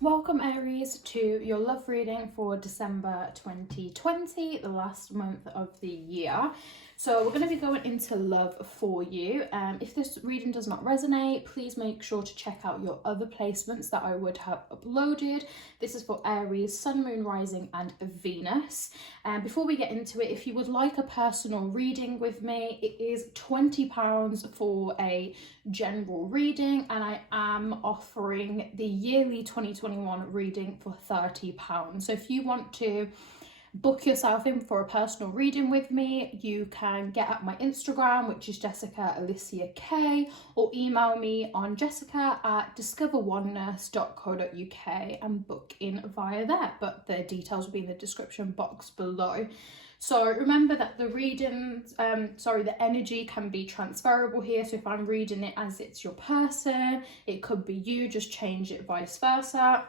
Welcome Aries to your love reading for December 2020, the last month of the year. So we're going to be going into love for you. If this reading does not resonate, please make sure to check out your other placements that I would have uploaded. This is for Aries, Sun, Moon, Rising and Venus. Before we get into it, if you would like a personal reading with me, it is £20 for a general reading, and I am offering the yearly 2021 reading for £30. So if you want to book yourself in for a personal reading with me, you can get at my Instagram, which is Jessica Alicia K, or email me on jessica@discoveroneness.co.uk and book in via there, but the details will be in the description box below. So remember that the readings, the energy can be transferable here. So if I'm reading it as it's your person, it could be you, just change it vice versa.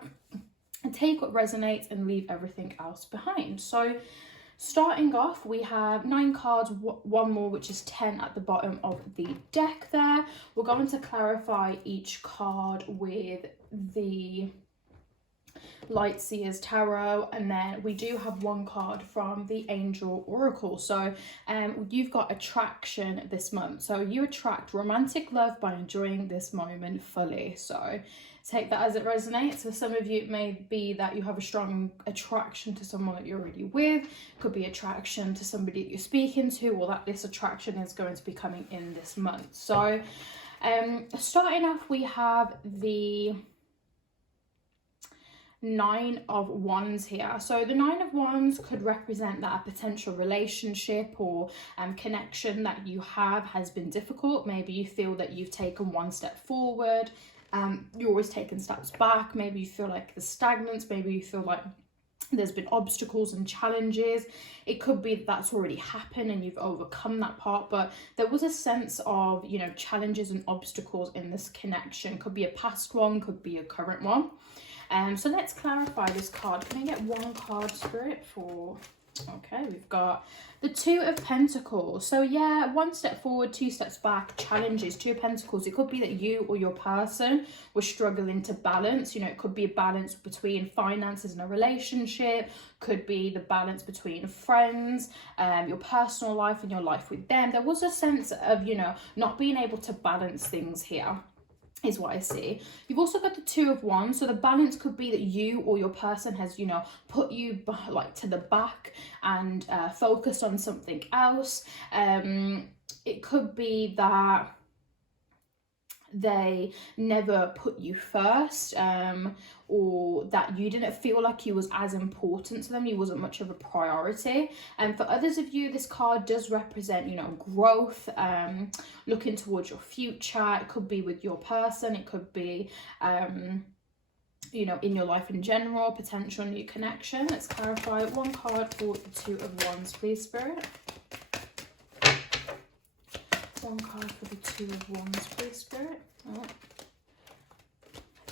And take what resonates and leave everything else behind. So starting off, we have 9 cards, one more, which is 10 at the bottom of the deck there. We're going to clarify each card with the Light Seers Tarot, and then we do have one card from the Angel Oracle. So you've got attraction this month. So you attract romantic love by enjoying this moment fully. So take that as it resonates. For some of you, it may be that you have a strong attraction to someone that you're already with. It could be attraction to somebody that you're speaking to, or that this attraction is going to be coming in this month. So starting off, we have the 9 of Wands here. So the 9 of Wands could represent that a potential relationship or connection that you have has been difficult. Maybe you feel that you've taken one step forward, you're always taking steps back. Maybe you feel like the stagnance. Maybe you feel like there's been obstacles and challenges. It could be that's already happened and you've overcome that part, but there was a sense of, you know, challenges and obstacles in this connection. Could be a past one, could be a current one. So let's clarify this card. Can I get one card, Spirit, for... Okay, we've got the 2 of Pentacles. So yeah, 1 step forward, 2 steps back, challenges. 2 of Pentacles. It could be that you or your person was struggling to balance. You know, it could be a balance between finances and a relationship. Could be the balance between friends, your personal life and your life with them. There was a sense of, you know, not being able to balance things here, is what I see. You've also got the 2 of Wands, so the balance could be that you or your person has, you know, put you like to the back and focused on something else. It could be that they never put you first, or that you didn't feel like you was as important to them, you wasn't much of a priority. And for others of you, this card does represent, you know, growth, looking towards your future. It could be with your person, it could be you know, in your life in general, potential new connection. Let's clarify one card for the 2 of Wands, please, Spirit. One card for the 2 of Wands, please, Spirit. Oh.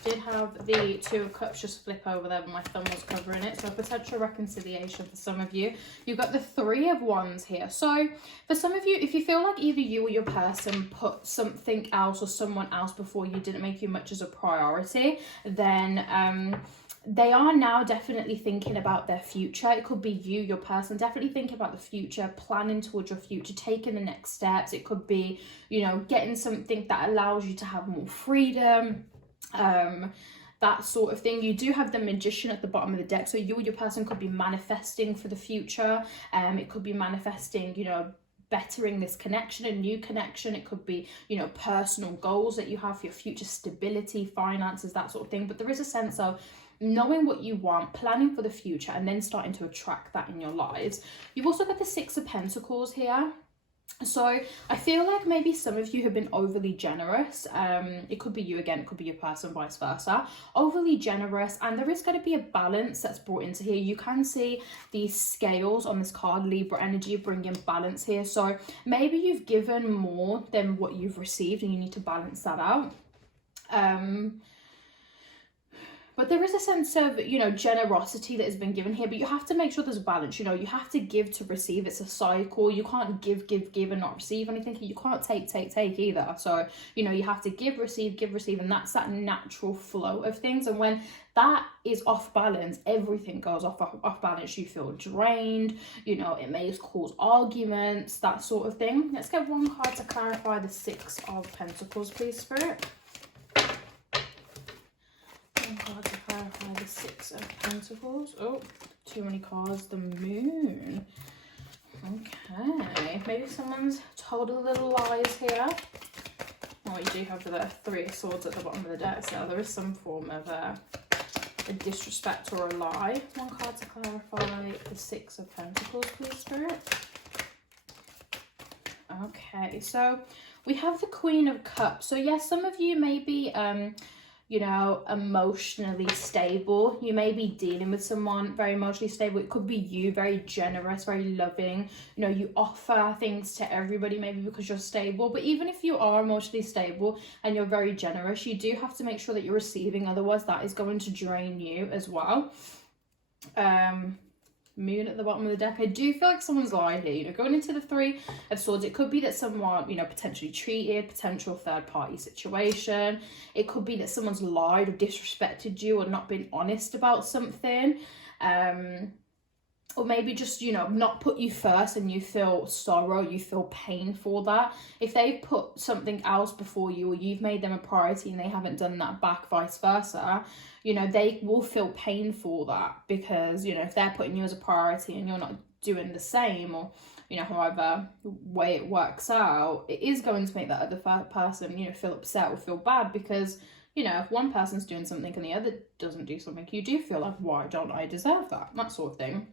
I did have the 2 of Cups just flip over there, but my thumb was covering it. So potential reconciliation for some of you. You've got the 3 of Wands here. So for some of you, if you feel like either you or your person put something else or someone else before you, didn't make you much as a priority, then they are now definitely thinking about their future. It could be you, your person, definitely thinking about the future, planning towards your future, taking the next steps. It could be, you know, getting something that allows you to have more freedom, that sort of thing. You do have the Magician at the bottom of the deck, so you or your person could be manifesting for the future. It could be manifesting, you know, bettering this connection, a new connection. It could be, you know, personal goals that you have for your future, stability, finances, that sort of thing. But there is a sense of knowing what you want, planning for the future, and then starting to attract that in your lives. You've also got the 6 of Pentacles here. So I feel like maybe some of you have been overly generous. It could be you again, it could be your person, vice versa. Overly generous, and there is going to be a balance that's brought into here. You can see these scales on this card, Libra energy, bringing balance here. So maybe you've given more than what you've received and you need to balance that out. But there is a sense of, you know, generosity that has been given here, but you have to make sure there's a balance. You know, you have to give to receive. It's a cycle. You can't give and not receive anything. You can't take either. So, you know, you have to give, receive, and that's that natural flow of things. And when that is off balance, everything goes off balance. You feel drained, you know, it may cause arguments, that sort of thing. Let's get one card to clarify the Six of Pentacles, please, Spirit. One card to clarify the Six of Pentacles. Oh, too many cards. The Moon. Okay, maybe someone's told a little lies here. Oh, you do have the Three of Swords at the bottom of the deck, so there is some form of a disrespect or a lie. One card to clarify the Six of Pentacles, please, Spirit. Okay, so we have the Queen of Cups. So yes, some of you may be you know, emotionally stable. You may be dealing with someone very emotionally stable. It could be you, very generous, very loving. You know, you offer things to everybody maybe because you're stable. But even if you are emotionally stable and you're very generous, you do have to make sure that you're receiving. Otherwise, that is going to drain you as well. Moon at the bottom of the deck. I do feel like someone's lied here. You know, going into the Three of Swords, it could be that someone, you know, potentially cheated, potential third party situation. It could be that someone's lied or disrespected you or not been honest about something. Or maybe just, you know, not put you first and you feel sorrow, you feel pain for that. If they've put something else before you or you've made them a priority and they haven't done that back, vice versa, you know, they will feel pain for that because, you know, if they're putting you as a priority and you're not doing the same, or, you know, however way it works out, it is going to make that other person, you know, feel upset or feel bad because, you know, if one person's doing something and the other doesn't do something, you do feel like, why don't I deserve that? That sort of thing.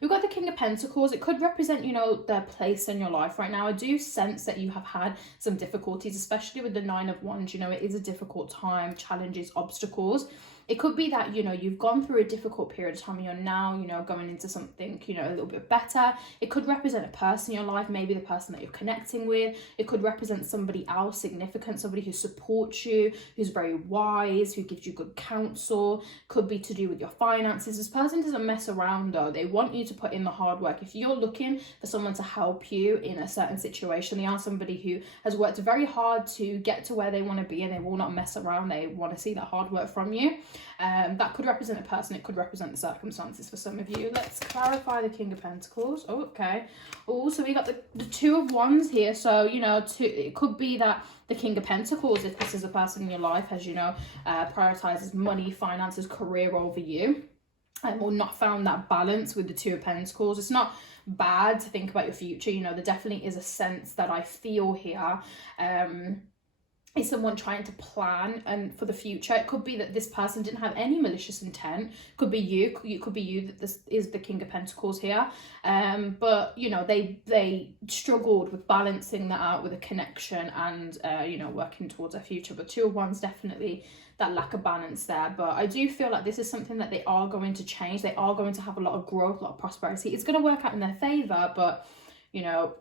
We've got the King of Pentacles. It could represent, you know, their place in your life right now. I do sense that you have had some difficulties, especially with the Nine of Wands. You know, it is a difficult time, challenges, obstacles. It could be that, you know, you've gone through a difficult period of time and you're now, you know, going into something, you know, a little bit better. It could represent a person in your life, maybe the person that you're connecting with. It could represent somebody else significant, somebody who supports you, who's very wise, who gives you good counsel. Could be to do with your finances. This person doesn't mess around though. They want you to put in the hard work. If you're looking for someone to help you in a certain situation, they are somebody who has worked very hard to get to where they want to be and they will not mess around. They want to see that hard work from you. That could represent a person. It could represent the circumstances for some of you. Let's clarify the King of Pentacles. Oh, okay. Oh, so we got the Two of Wands here. So, you know, it could be that the King of Pentacles, if this is a person in your life, has, you know, prioritizes money, finances, career over you, or not found that balance with the Two of Pentacles. It's not bad to think about your future. You know, there definitely is a sense that I feel here. Is someone trying to plan and for the future. It could be that this person didn't have any malicious intent. Could be you. It could be you that this is the King of Pentacles here. But you know, they struggled with balancing that out with a connection and you know, working towards a future. But Two of Wands, definitely that lack of balance there. But I do feel like this is something that they are going to change. They are going to have a lot of growth, a lot of prosperity. It's going to work out in their favor, but you know,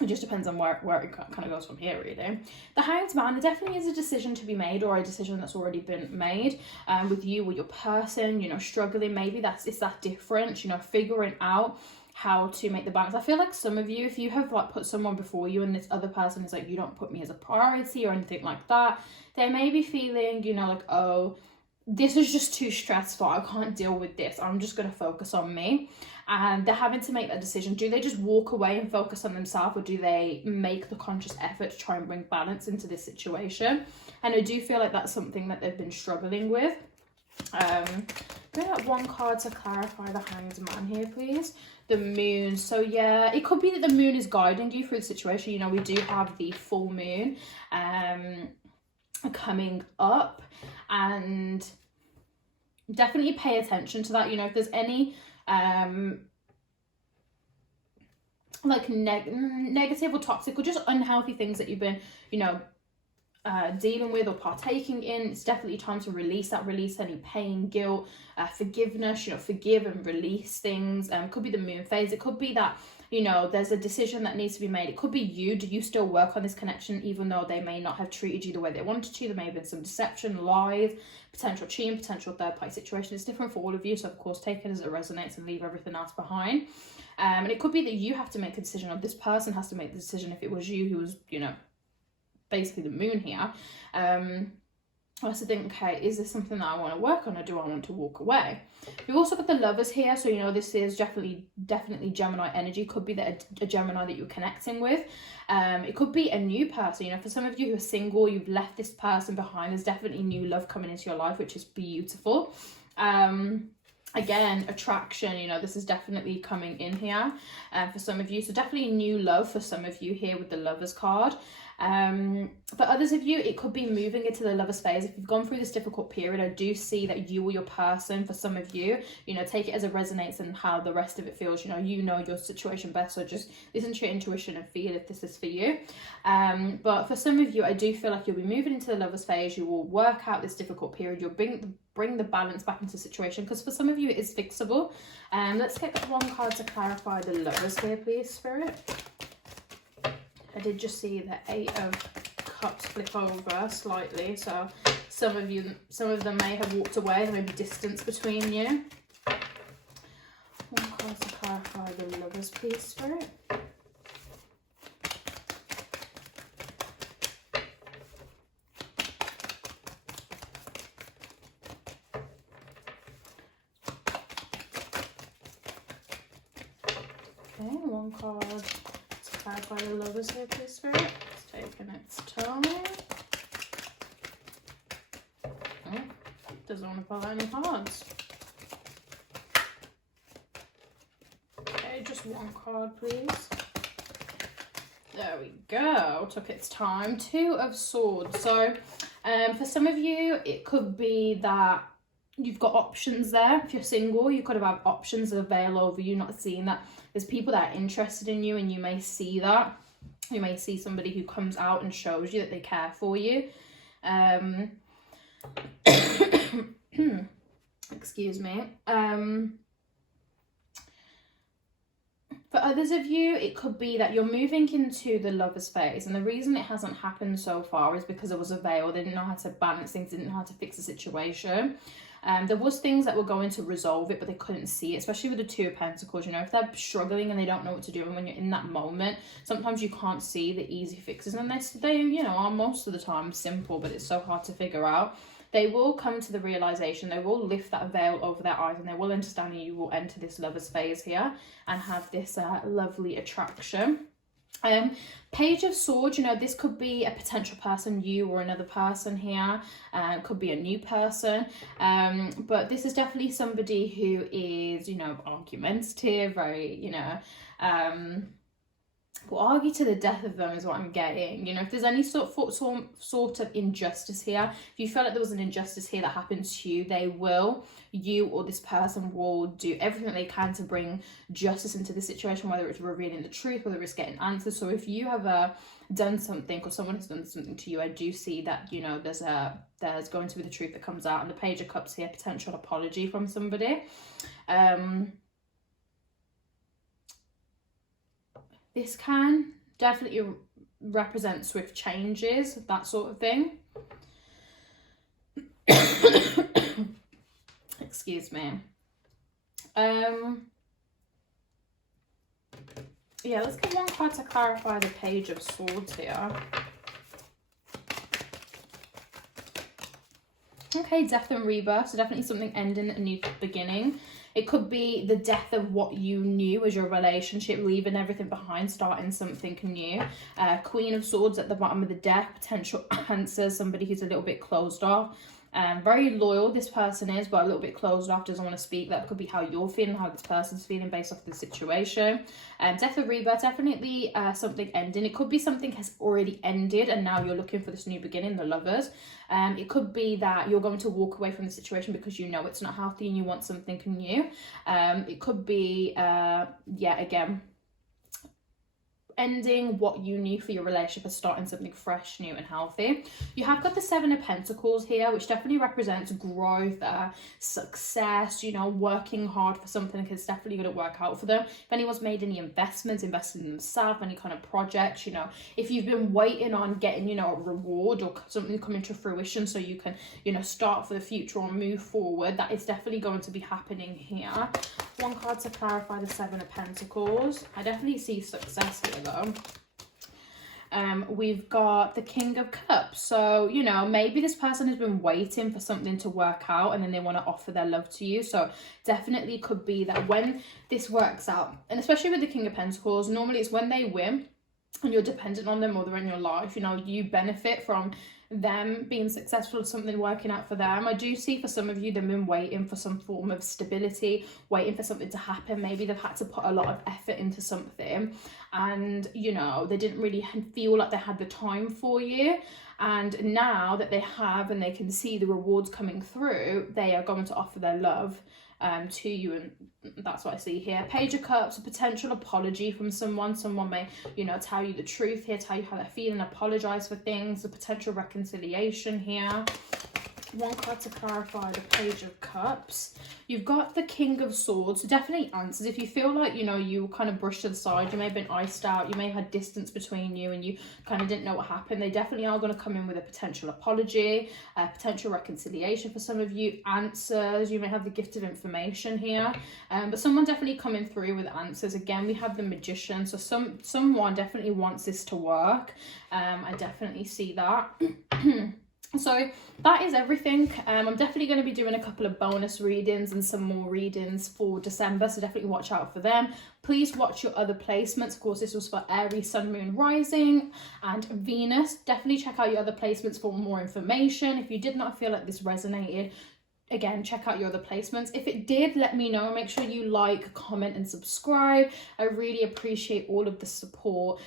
it just depends on where it kind of goes from here, really. The Hanged Man, there definitely is a decision to be made, or a decision that's already been made with you or your person, you know, struggling. Maybe it's that difference, you know, figuring out how to make the balance. I feel like some of you, if you have like put someone before you and this other person is like, you don't put me as a priority or anything like that, they may be feeling, you know, like, oh, this is just too stressful. I can't deal with this. I'm just going to focus on me. And they're having to make that decision. Do they just walk away and focus on themselves, or do they make the conscious effort to try and bring balance into this situation? And I do feel like that's something that they've been struggling with. Bring up one card to clarify the Hanged Man here, please. The Moon. So yeah, it could be that the Moon is guiding you through the situation. You know, we do have the full moon coming up, and definitely pay attention to that. You know, if there's any like negative or toxic or just unhealthy things that you've been, you know, dealing with or partaking in, it's definitely time to release any pain, guilt, forgiveness. You know, forgive and release things. Could be the moon phase. It could be that you know, there's a decision that needs to be made. It could be you. Do you still work on this connection even though they may not have treated you the way they wanted to? There may have been some deception, lies, potential cheating, potential third party situation. It's different for all of you, so of course take it as it resonates and leave everything else behind. And it could be that you have to make a decision, or this person has to make the decision if it was you who was, you know, basically the moon here. I also think, okay, is this something that I want to work on, or do I want to walk away? We've also got the Lovers here, so you know this is definitely Gemini energy. Could be that a Gemini that you're connecting with. It could be a new person. You know, for some of you who are single, you've left this person behind. There's definitely new love coming into your life, which is beautiful. Again, attraction, you know, this is definitely coming in here for some of you. So definitely new love for some of you here with the Lovers card. For others of you, it could be moving into the Lovers phase. If you've gone through this difficult period, I do see that you or your person, for some of you, you know, take it as it resonates and how the rest of it feels. You know your situation best, so just listen to your intuition and feel if this is for you. But for some of you, I do feel like you'll be moving into the Lovers phase. You will work out this difficult period. You'll bring the balance back into the situation, because for some of you it is fixable. Let's get one card to clarify the Lovers here, please, Spirit. I did just see the 8 of Cups flip over slightly, so some of them may have walked away. There may be distance between you. One card to clarify the Lovers, please, Spirit. Okay, one card to clarify the Lovers here, please, Spirit. It's taking its time. Oh, doesn't want to pull any cards. Okay, just one card, please. There we go. Took its time. 2 of Swords. So, for some of you, it could be that you've got options there. If you're single, you could have options that avail over you, not seeing that. There's people that are interested in you, and you may see that. You may see somebody who comes out and shows you that they care for you. Excuse me. For others of you, it could be that you're moving into the Lovers phase, and the reason it hasn't happened so far is because there was a veil. They didn't know how to balance things, didn't know how to fix the situation. There was things that were going to resolve it, but they couldn't see it, especially with the 2 of Pentacles. You know, if they're struggling and they don't know what to do, and when you're in that moment, sometimes you can't see the easy fixes, and they you know, are most of the time simple, but it's so hard to figure out. They will come to the realization, they will lift that veil over their eyes, and they will understand, and you will enter this Lovers phase here and have this lovely attraction. Page of Swords, you know, this could be a potential person, you or another person here. Could be a new person. But this is definitely somebody who is, you know, argumentative, very, you know, will argue to the death of them is what I'm getting. You know, if there's any sort of injustice here, if you feel like there was an injustice here that happened to you, you or this person will do everything they can to bring justice into the situation, whether it's revealing the truth, whether it's getting answers. So if you have done something, or someone has done something to you, I do see that, you know, there's going to be the truth that comes out. And the Page of Cups here, potential apology from somebody. This can definitely represent swift changes, that sort of thing. Excuse me. Yeah, let's get one card to clarify the Page of Swords here. Okay, death and rebirth. So definitely something ending, a new beginning. It could be the death of what you knew as your relationship, leaving everything behind, starting something new. Queen of Swords at the bottom of the deck, potential answers, somebody who's a little bit closed off. Very loyal, this person is, but a little bit closed off, doesn't want to speak. That could be how you're feeling, how this person's feeling based off the situation. Death of rebirth, definitely something ending. It could be something has already ended and now you're looking for this new beginning, the Lovers. It could be that you're going to walk away from the situation because you know it's not healthy and you want something new. It could be, yeah, again, ending what you need for your relationship and starting something fresh, new and healthy. You have got the Seven of Pentacles here, which definitely represents growth, success, you know, working hard for something is definitely going to work out for them. If anyone's made any investments, invested in themselves, any kind of projects, you know, if you've been waiting on getting, you know, a reward or something coming to fruition so you can, you know, start for the future or move forward, that is definitely going to be happening here. One card to clarify the Seven of Pentacles. I definitely see success here though. We've got the King of Cups. So, you know, maybe this person has been waiting for something to work out and then they want to offer their love to you. So definitely could be that when this works out, and especially with the King of Pentacles, normally it's when they win and you're dependent on them or they're in your life, you know, you benefit from them being successful, something working out for them. I do see for some of you, they've been waiting for some form of stability, waiting for something to happen. Maybe they've had to put a lot of effort into something and, you know, they didn't really feel like they had the time for you. And now that they have and they can see the rewards coming through, they are going to offer their love to you, and that's what I see here. Page of Cups, a potential apology from someone. Someone may, you know, tell you the truth here, tell you how they're feeling, apologize for things, a potential reconciliation here. One card to clarify the Page of Cups. You've got the King of Swords. So definitely answers. If you feel like, you know, you kind of brushed to the side, you may have been iced out, you may have had distance between you and you kind of didn't know what happened, they definitely are going to come in with a potential apology, a potential reconciliation for some of you, answers. You may have the gift of information here, but someone definitely coming through with answers. Again, we have the Magician, so someone definitely wants this to work. I definitely see that. So that is everything. I'm definitely going to be doing a couple of bonus readings and some more readings for December, so definitely watch out for them. Please watch your other placements. Of course, this was for Aries, Sun, Moon, Rising and Venus. Definitely check out your other placements for more information. If you did not feel like this resonated, again, check out your other placements. If it did, let me know. Make sure you like, comment and subscribe. I really appreciate all of the support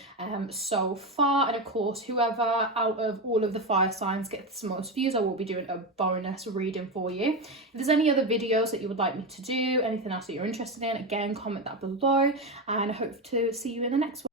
so far. And of course, whoever out of all of the fire signs gets the most views, I will be doing a bonus reading for you. If there's any other videos that you would like me to do, anything else that you're interested in, again, comment that below. And I hope to see you in the next one.